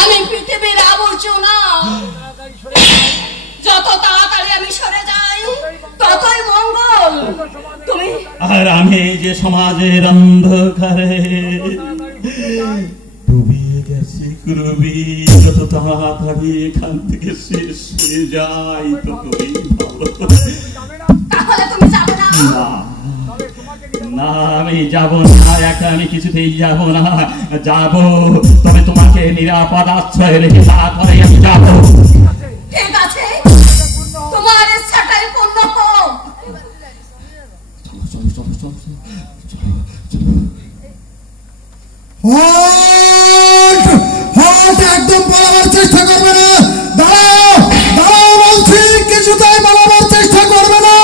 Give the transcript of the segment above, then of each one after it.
আমি পৃথিবীর আবর্জনা, যত তাড়াতাড়ি আমি সরে যাই ততই মঙ্গল। তুমি আর আমি যে সমাজের অন্ধকারে ডুবিয়ে গেছি কুরবি, যত তাড়াতাড়ি এখান থেকে শেষ হয়ে যাই ততই ভালো। তাহলে তুমি যাবে না? না, আমি যাব না, একা আমি কিছুতেই যাব না। যাব তবে তোমাকে নিরাপদ আশ্রয় রেখে তারপরে আমি যাব। ঠিক আছে, তোমার ইচ্ছাটাই পূর্ণ হোক। একদম পালাবার চেষ্টা করবে না। দাঁড়াও দাঁড়াও বলছি, কিছুতেই পালাবার চেষ্টা করবে না।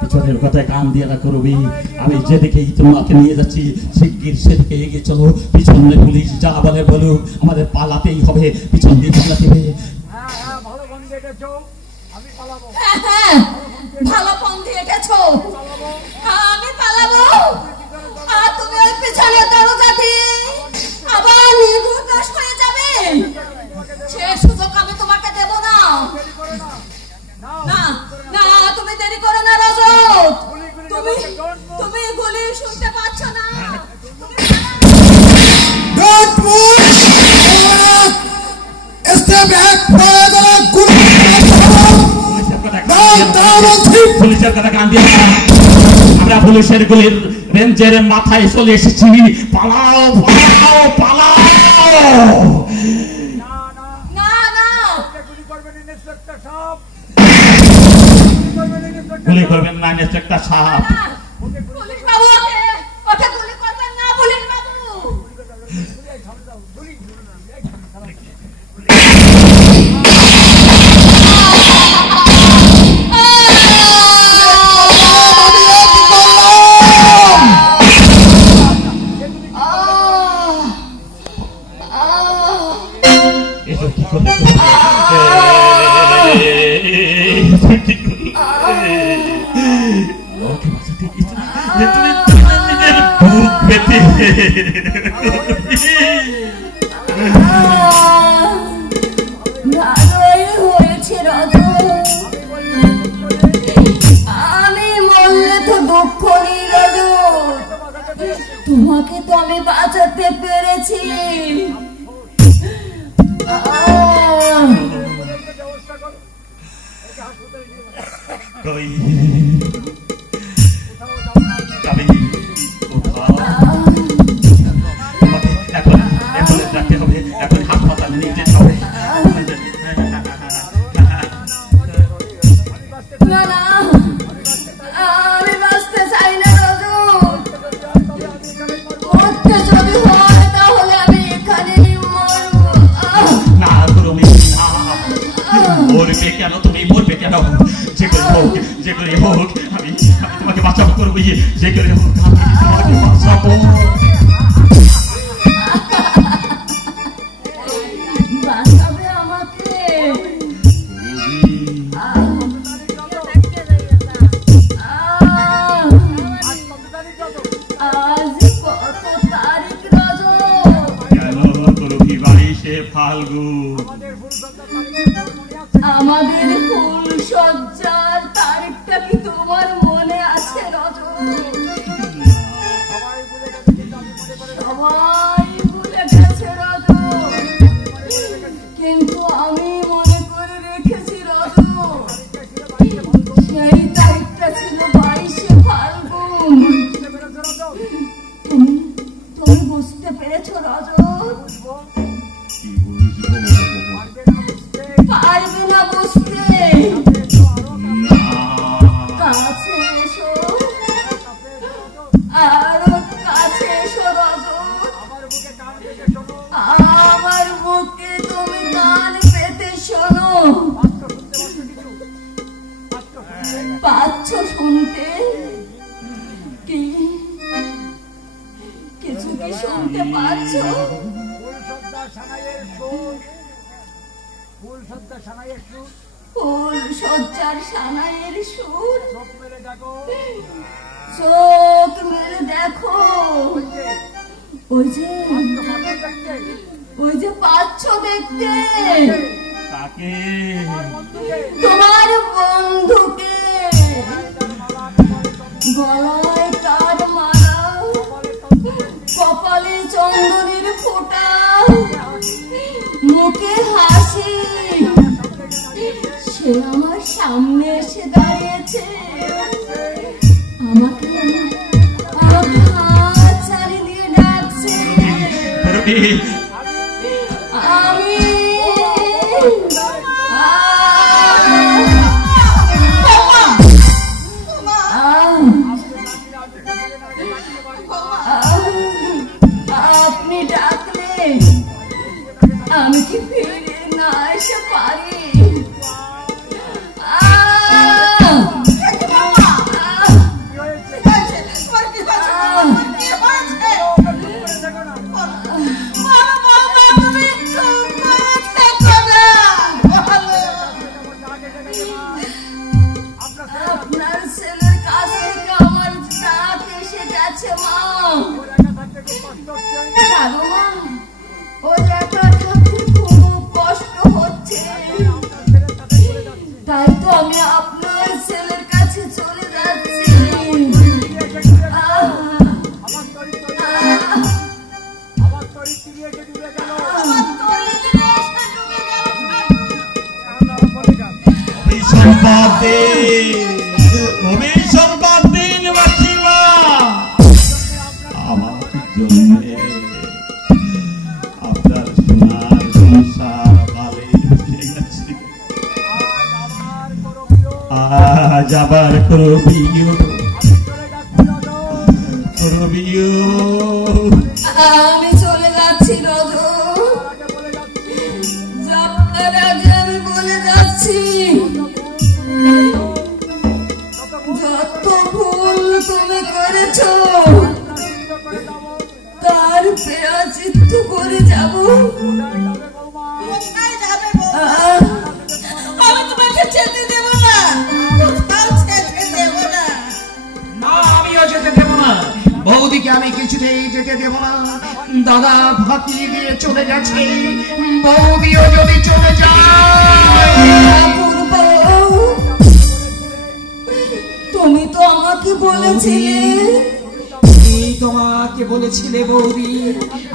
পিছনের কথায় কান দিয়ে না করবি। আমি যেদিকেই তোমাকে নিয়ে যাচ্ছি শিগগির সেদিকে এগিয়ে চলো। পিছনে পুলিশ যা বলে বলুক, আমাদের পালাতেই হবে। পিছন দিয়ে পালাতে হবে। ভালো পন্থী এঁটেছো, আমি পালাবো। আর তুমি ওই পিছনের দরজা দিয়ে আবার নির্ঘাত হয়ে যাবে, সে সুযোগ আমি তোমাকে দেব না। না না, তুমি দেরি করো না রজত। তুমি গুলি শুনতে পাচ্ছ না? আমরা পুলিশের গুলির রেঞ্জের মাথায় চলে এসেছি। পালাও পালাও পালাও। গুলি করবেন না ইন্সপেক্টর সাহেব। পুলিশ বাবু, ওকে গুলি করবেন না পুলিশ বাবু। আমি মরলে তো দুঃখ নেই রজত, তোমাকে তো আমি বাঁচাতে পেরেছি। আমি বাঁচতে চাই না রজত, মরতে যদি হয় তাহলে আমি এখানেই মরবো। মরবে কেন তুমি, মরবে কেন? যে করে হোক আমি তোমাকে বাঁচাবো করবো। যে করে হোক আমি তোমাকে বাঁচাবো। বাঁচাবে আমাকে? আজ কত তারিখ রজত? কেন করবি 22শে ফাল্গুন। আমাদের ফুল সজ্জার তারিখটা কি তোমার মনে আছে রজত? সবাই ভুলে গেছে রজত, কিন্তু আমি মনে করে রেখেছি রজত। সেই তারিখটা ছিল 22শে ফাল্গুন। তুমি বুঝতে পেরেছো রজত? পারবে না বুঝতে। কাছে এসো, আরো কাছে এসো রজত। আমার বুকে তুমি কান পেতে শোনো। পাচ্ছ শুনতে? কিছু কি শুনতে পাচ্ছ? ফুল সজ্জার সানাইয়ের সুর। চোখ মেলে দেখো, ওই যে পাচ্ছ দেখতে তাকে তোমার বন্ধুকে গলায় তার মালা, কপালে চন্দনের ফোঁটা, মুখে হাসি, সে আমার সামনে এসে দাঁড়িয়েছে। আমাকে হাত ছাড়ি দিয়ে ডাকছে। আমি আপনি ডাকলে আমি কি ফিরে না এসে পারি? আপনার ছেলের কাছ থেকে আমার ডাক এসে গেছে মা। ওই একা থাকতে খুব কষ্ট হচ্ছে, তাই তো আমি আপনার ছেলের কাছে চলে যাচ্ছি। আপনার সোনার সংসার ভালো হয়ে গেছে, আজ আবার করবিও। আমি চলে যাচ্ছি রজু, যাওয়ার আগে আমি বলে যাচ্ছি, যত ভুল তুমি করেছো তার প্রায়শ্চিত্ত করে যাব। আমি তোমাকে যেতে দেব না, আমিও যেতে দেব না। বৌদিকে আমি কিছুতেই যেতে দেব না। দাদা ফাঁকি দিয়ে চলে গেছে, বৌদিও যদি চলে যায়। তুমি তো আমাকে বলেছিলে, তোমাকে বলেছিলে বৌদি,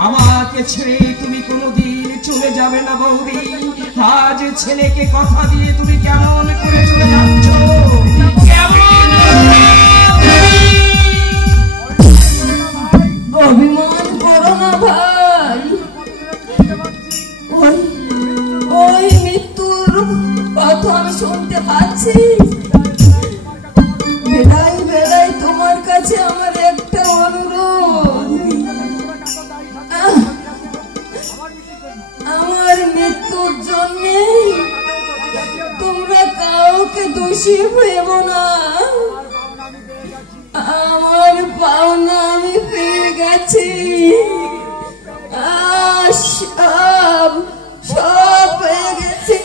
আমাকে ছেড়ে তুমি কোনোদিন চলে যাবে না বৌদি। আজ ছেলেকে কথা দিয়ে তুমি কেমন করে চলে যাচ্ছ? কেমন অভিমান করো না ভাই। ওই মৃত্যুর কথা আমি শুনতে পাচ্ছি। বেলায় বেলায় তোমার কাছে আমার একটা অনুরোধ, আমার মৃত্যুর জন্য তোমরা কাউকে দোষী ভেব না। আমার পাওনা আমি পেয়ে গেছি, সব পেয়ে গেছি।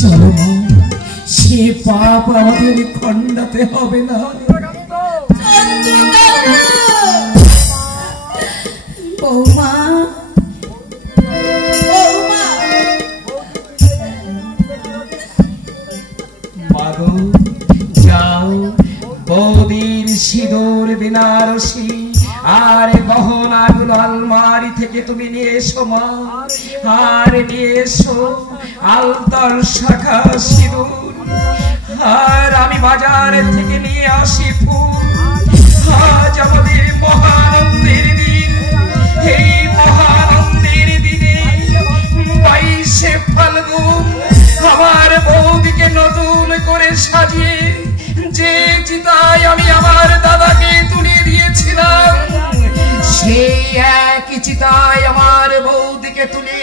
চলো মা, সে পাপ আমাদের খণ্ডাতে হবে না। বৌমা, মাগো যাও, বৌদির সিঁদুর বেনারসি আর গহনাগুলো আলমারি থেকে তুমি নিয়ে এসো মা। আর নিয়ে এসো আলতার শাখা সিঁদুর, আর আমি বাজার থেকে নিয়ে আসি ফুল। আজ আমাদের মহানন্দের দিন, এই মহানন্দের দিনে 22শে ফাল্গুন আমার বৌদিকে নতুন করে সাজিয়ে যে চিতায় আমি আমার দাদাকে তুলে দিয়েছিলাম, সেই এক চিতায় আমার বৌদিকে তুলে